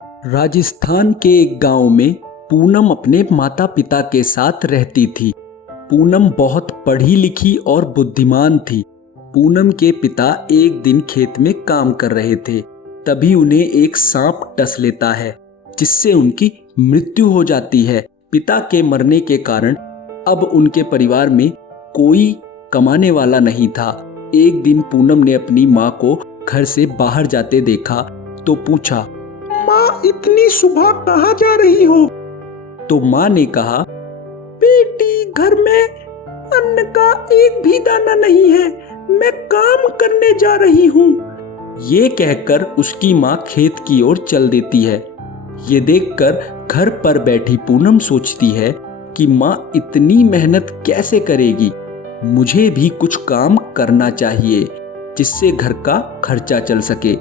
राजस्थान के एक गांव में पूनम अपने माता पिता के साथ रहती थी। पूनम बहुत पढ़ी लिखी और बुद्धिमान थी। पूनम के पिता एक दिन खेत में काम कर रहे थे, तभी उन्हें एक सांप डस लेता है, जिससे उनकी मृत्यु हो जाती है। पिता के मरने के कारण अब उनके परिवार में कोई कमाने वाला नहीं था। एक दिन पूनम ने अपनी माँ को घर से बाहर जाते देखा तो पूछा, माँ, इतनी सुबह कहाँ जा रही हो? तो माँ ने कहा, बेटी, घर में अन्न का एक भी दाना नहीं है, मैं काम करने जा रही हूँ। ये कहकर उसकी माँ खेत की ओर चल देती है। ये देखकर घर पर बैठी पूनम सोचती है कि माँ इतनी मेहनत कैसे करेगी, मुझे भी कुछ काम करना चाहिए जिससे घर का खर्चा चल सके।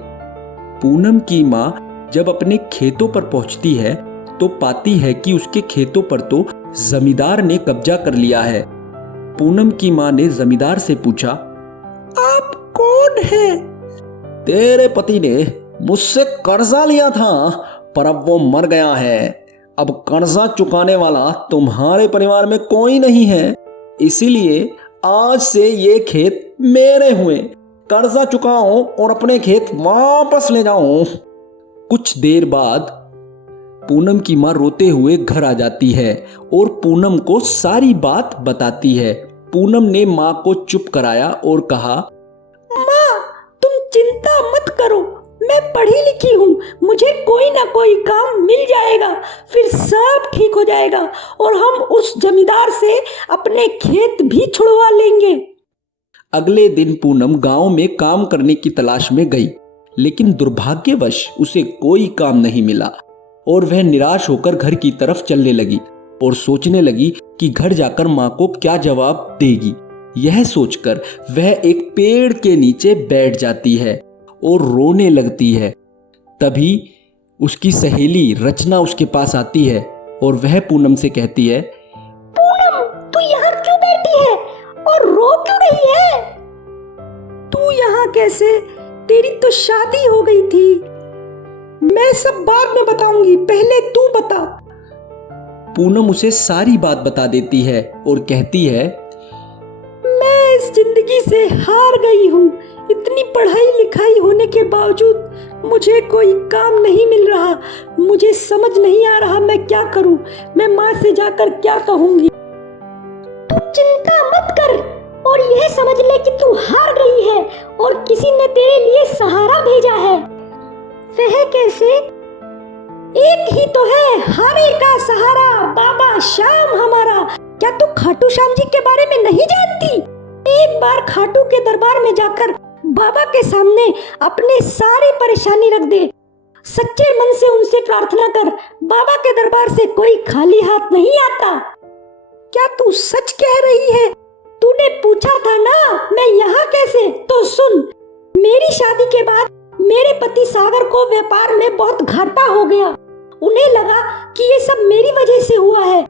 पूनम की माँ जब अपने खेतों पर पहुंचती है तो पाती है कि उसके खेतों पर तो जमींदार ने कब्जा कर लिया है। पूनम की माँ ने जमींदार से पूछा, आप कौन हैं? तेरे पति ने मुझसे कर्जा लिया था, पर अब वो मर गया है। अब कर्जा चुकाने वाला तुम्हारे परिवार में कोई नहीं है, इसीलिए आज से ये खेत मेरे हुए। कर्जा चुकाओ और अपने खेत वापस ले जाओ। कुछ देर बाद पूनम की माँ रोते हुए घर आ जाती है और पूनम को सारी बात बताती है। पूनम ने माँ को चुप कराया और कहा, माँ, तुम चिंता मत करो, मैं पढ़ी लिखी हूँ, मुझे कोई ना कोई काम मिल जाएगा, फिर सब ठीक हो जाएगा और हम उस जमींदार से अपने खेत भी छुड़वा लेंगे। अगले दिन पूनम गांव में काम करने की तलाश में गई, लेकिन दुर्भाग्यवश उसे कोई काम नहीं मिला और वह निराश होकर घर की तरफ चलने लगी और सोचने लगी कि घर जाकर माँ को क्या जवाब देगी। यह सोचकर वह एक पेड़ के नीचे बैठ जाती है और रोने लगती है। तभी उसकी सहेली रचना उसके पास आती है और वह पूनम से कहती है, पूनम, तू यहाँ क्यों बैठी है और रो क्यों रही है? तू यहाँ कैसे? तेरी तो शादी हो गई थी। मैं सब बाद में बताऊंगी, पहले तू बता। पूनम उसे सारी बात बता देती है और कहती है, मैं इस जिंदगी से हार गई हूँ। इतनी पढ़ाई लिखाई होने के बावजूद मुझे कोई काम नहीं मिल रहा। मुझे समझ नहीं आ रहा मैं क्या करूँ। मैं माँ से जाकर क्या कहूँगी? तू चिंता मत कर और यह समझ ले कि तू हार गई है और किसी ने तेरे लिए सहारा भेजा है। वह कैसे? एक ही तो है हारे का सहारा, बाबा श्याम हमारा। क्या तू खाटू श्याम जी के बारे में नहीं जानती? एक बार खाटू के दरबार में जाकर बाबा के सामने अपनी सारी परेशानी रख दे। सच्चे मन से उनसे प्रार्थना कर, बाबा के दरबार से कोई खाली हाथ नहीं आता। क्या तू सच कह रही है? तूने पूछा था ना मैं यहाँ कैसे, तो सुन। मेरी शादी के बाद मेरे पति सागर को व्यापार में बहुत घाटा हो गया। उन्हें लगा कि ये सब मेरी वजह से हुआ है।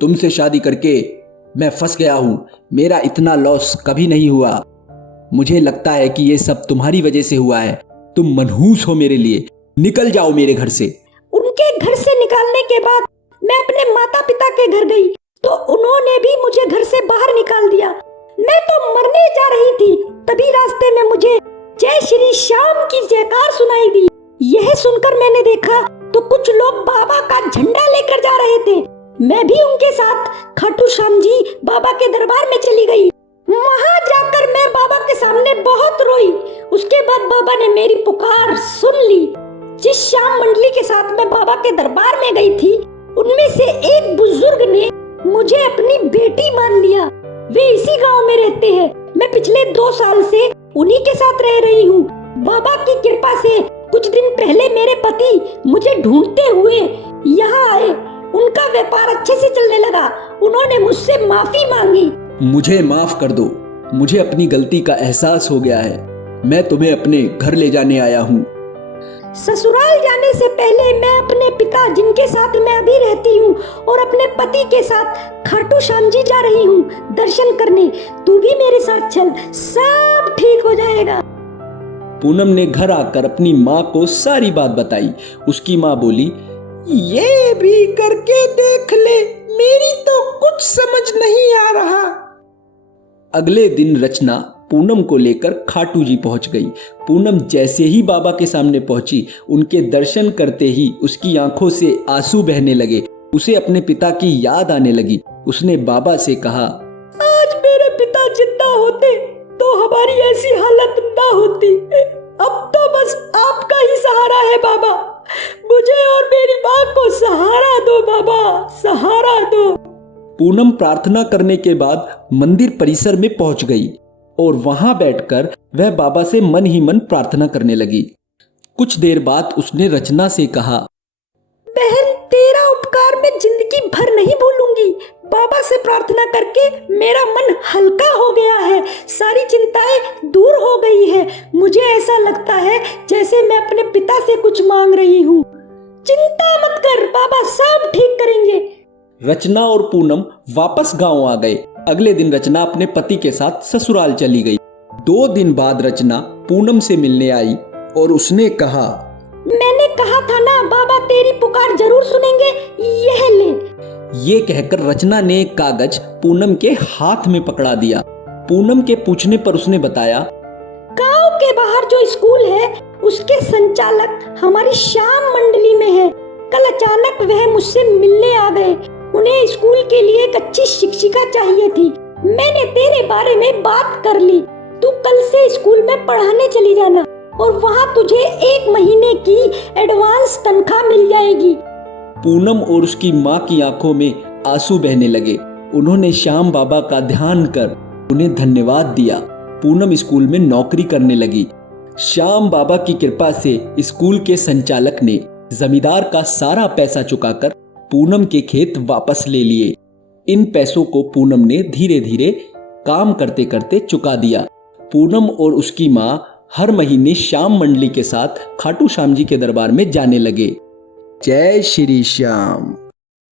तुमसे शादी करके मैं फंस गया हूँ। मेरा इतना लॉस कभी नहीं हुआ। मुझे लगता है कि ये सब तुम्हारी वजह से हुआ है। तुम मनहूस हो मेरे लिए। निकल जाओ मेरे घर से। उनके घर से निकालने के बाद मैं अपने माता पिता के घर गई तो उन्होंने भी मुझे घर से बाहर निकाल दिया। मैं तो मरने जा रही थी, तभी रास्ते में मुझे जय श्री श्याम की जयकार सुनाई दी। यह सुनकर मैंने देखा तो कुछ लोग बाबा का झंडा लेकर जा रहे थे। मैं भी उनके साथ खाटू श्याम जी बाबा के दरबार में चली गई। वहां जाकर मैं बाबा के सामने बहुत रोई। उसके बाद बाबा ने मेरी पुकार सुन ली। जिस श्याम मंडली के साथ मैं बाबा के दरबार में गई थी, उनमें से एक बुजुर्ग ने मुझे अपनी बेटी मान लिया। वे इसी गांव में रहते हैं। मैं पिछले 2 साल से उन्हीं के साथ रह रही हूँ। बाबा की कृपा से कुछ दिन पहले मेरे पति मुझे ढूंढते हुए यहाँ आए। उनका व्यापार अच्छे से चलने लगा। उन्होंने मुझसे माफी मांगी। मुझे माफ कर दो। मुझे अपनी गलती का एहसास हो गया है। मैं तुम्हें अपने घर ले जाने आया हूँ। ससुराल जाने से पहले मैं अपने पिता, जिनके साथ मैं अभी रहती हूँ, और अपने पति के साथ खाटू श्याम जी जा रही हूँ दर्शन करने। तू भी मेरे साथ चल, सब ठीक हो जाएगा। पूनम ने घर आकर अपनी माँ को सारी बात बताई। उसकी माँ बोली, ये भी करके देख ले, मेरी तो कुछ समझ नहीं आ रहा। अगले दिन रचना पूनम को लेकर खाटू जी पहुंच गई। पूनम जैसे ही बाबा के सामने पहुंची, उनके दर्शन करते ही उसकी आंखों से आंसू बहने लगे। उसे अपने पिता की याद आने लगी। उसने बाबा से कहा, आज मेरे पिता जिंदा होते तो हमारी ऐसी हालत ना होती। अब तो बस आपका ही सहारा है बाबा। मुझे और मेरी माँ को सहारा दो बाबा, सहारा दो। पूनम प्रार्थना करने के बाद मंदिर परिसर में पहुंच गई और वहां बैठकर वह बाबा से मन ही मन प्रार्थना करने लगी। कुछ देर बाद उसने रचना से कहा, बहन, तेरा उपकार मैं जिंदगी भर नहीं भूलूंगी। बाबा से प्रार्थना करके मेरा मन हल्का हो गया है, सारी चिंताएं दूर हो गई है। मुझे ऐसा लगता है जैसे मैं अपने पिता से कुछ मांग रही हूँ। चिंता मत कर, बाबा सब ठीक करेंगे। रचना और पूनम वापस गांव आ गए। अगले दिन रचना अपने पति के साथ ससुराल चली गई। 2 दिन बाद रचना पूनम से मिलने आई और उसने कहा, मैंने कहा था ना बाबा तेरी पुकार जरूर सुनेंगे, यह ले। ये कहकर रचना ने एक कागज पूनम के हाथ में पकड़ा दिया। पूनम के पूछने पर उसने बताया, गांव के बाहर जो स्कूल है उसके संचालक हमारी श्याम मंडली में है। कल अचानक वह मुझसे मिलने आ गए। उन्हें स्कूल के लिए एक अच्छी शिक्षिका चाहिए थी। मैंने तेरे बारे में बात कर ली। तू कल से स्कूल में पढ़ाने चली जाना और वहाँ तुझे 1 महीने की एडवांस तनख्वाह मिल जाएगी। पूनम और उसकी माँ की आंखों में आंसू बहने लगे। उन्होंने श्याम बाबा का ध्यान कर उन्हें धन्यवाद दिया। पूनम स्कूल में नौकरी करने लगी। श्याम बाबा की कृपा से स्कूल के संचालक ने जमींदार का सारा पैसा चुकाकर पूनम के खेत वापस ले लिए। इन पैसों को पूनम ने धीरे धीरे काम करते करते चुका दिया। पूनम और उसकी माँ हर महीने श्याम मंडली के साथ खाटू श्याम जी के दरबार में जाने लगे। जय श्री श्याम।